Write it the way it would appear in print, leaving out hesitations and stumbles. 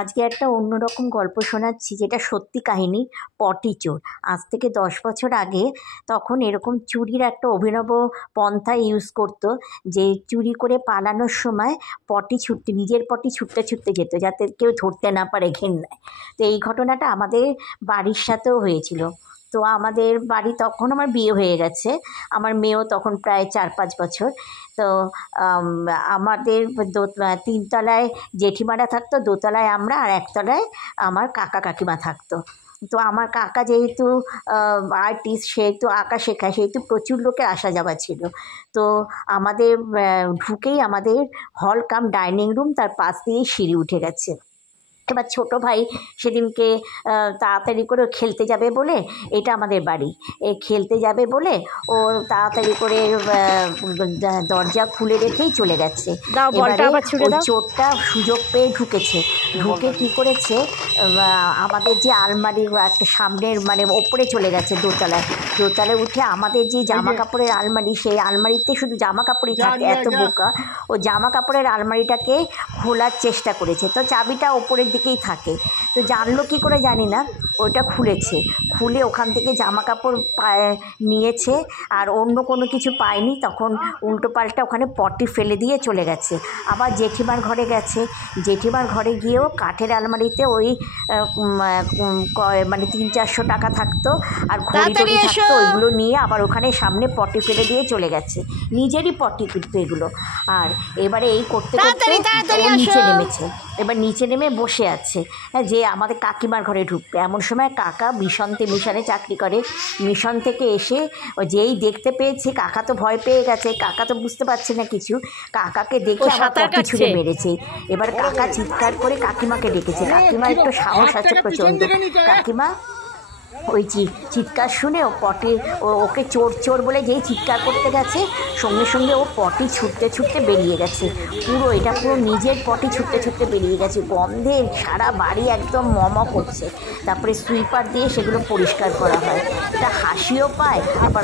আজকে একটা অন্যরকম গল্প শোনাচ্ছি, যেটা সত্যি কাহিনী। পটি চোর। আজ থেকে 10 বছর আগে তখন এরকম চুরির একটা অভিনব পন্থা ইউজ করতো, যে চুরি করে পালানোর সময় পটি ছুটতে, নিজের পটি ছুটতে ছুটতে যেত, যাতে কেউ ধরতে না পারে ঘেন্নায়। তো এই ঘটনাটা আমাদের বাড়ির সাথেও হয়েছিল। তো আমাদের বাড়ি, তখন আমার বিয়ে হয়ে গেছে, আমার মেয়েও তখন প্রায় 4-5 বছর। তো আমাদের তিনতলায় জেঠিমারা থাকতো, দোতলায় আমরা, আর একতলায় আমার কাকা কাকিমা থাকতো। তো আমার কাকা যেহেতু আর্টিস্ট, সেহেতু আঁকা শেখায়, সেহেতু প্রচুর লোকের আসা যাওয়া ছিল। তো আমাদের ঢুকেই আমাদের হল কাম ডাইনিং রুম, তার পাশ দিয়েই সিঁড়ি উঠে গেছে। এবার ছোটো ভাই সেদিনকে তাড়াতাড়ি করে খেলতে যাবে বলে, এটা আমাদের বাড়ি, খেলতে যাবে বলে ও তাড়াতাড়ি করে দরজা খুলে রেখেই চলে গেছে। এবারে ওই চোরটা সুযোগ পেয়ে ঢুকেছে। ঢুকে কী করেছে, আমাদের যে আলমারি একটা সামনের, মানে ওপরে চলে গেছে, দোতলায় উঠে আমাদের যে জামা কাপড়ের আলমারি, সেই আলমারিতে শুধু জামা কাপড়ই থাকে, এত বোকা। ও জামা কাপড়ের আলমারিটাকে খোলার চেষ্টা করেছে, তো চাবিটা ওপরের দিকেই থাকে। তো জানলো কী করে জানি না, ওইটা খুলে ওখান থেকে জামা কাপড় নিয়েছে, আর অন্য কোনো কিছু পায়নি। তখন উল্টো পাল্টা ওখানে পটি ফেলে দিয়ে চলে গেছে। আবার জেঠিমার ঘরে গেছে, জেঠিমার ঘরে গিয়েও কাঠের আলমারিতে ওই মানে 300-400 টাকা থাকতো, আর ঘড়ি টড়ি থাকতো, ওইগুলো নিয়ে আবার ওখানে সামনে পটি ফেলে দিয়ে চলে গেছে। নিজেরই পটি কিন্তু এগুলো। আর এবারে এই করতে করতে নিচে নেমেছে। এবার নিচে নেমে বসে আছে যে আমাদের কাকিমার ঘরে ঢুকবে। এমন সময় কাকা মিশনে চাকরি করে, মিশন থেকে এসে যেই দেখতে পেয়েছে, কাকা তো ভয় পেয়ে গেছে, কাকা তো বুঝতে পারছে না কিছু, কাকাকে দেখে আমার পটি ছুঁড়ে মেরেছে। এবার কাকা চিৎকার করে কাকিমাকে ডেকেছে। কাকিমার একটু সাহস আছে প্রচণ্ড। কাকিমা ওই চিৎকার শুনে ওকে চোর চোর বলে যেই চিৎকার করতে গেছে, সঙ্গে সঙ্গে ও পটি ছুটতে ছুটতে বেরিয়ে গেছে। এটা পুরো নিজের পটি ছুটতে ছুটতে বেরিয়ে গেছে। গন্ধে সারা বাড়ি একদম করছে। তারপরে সুইপার দিয়ে সেগুলো পরিষ্কার করা হয়। এটা হাসিও পায়, আবার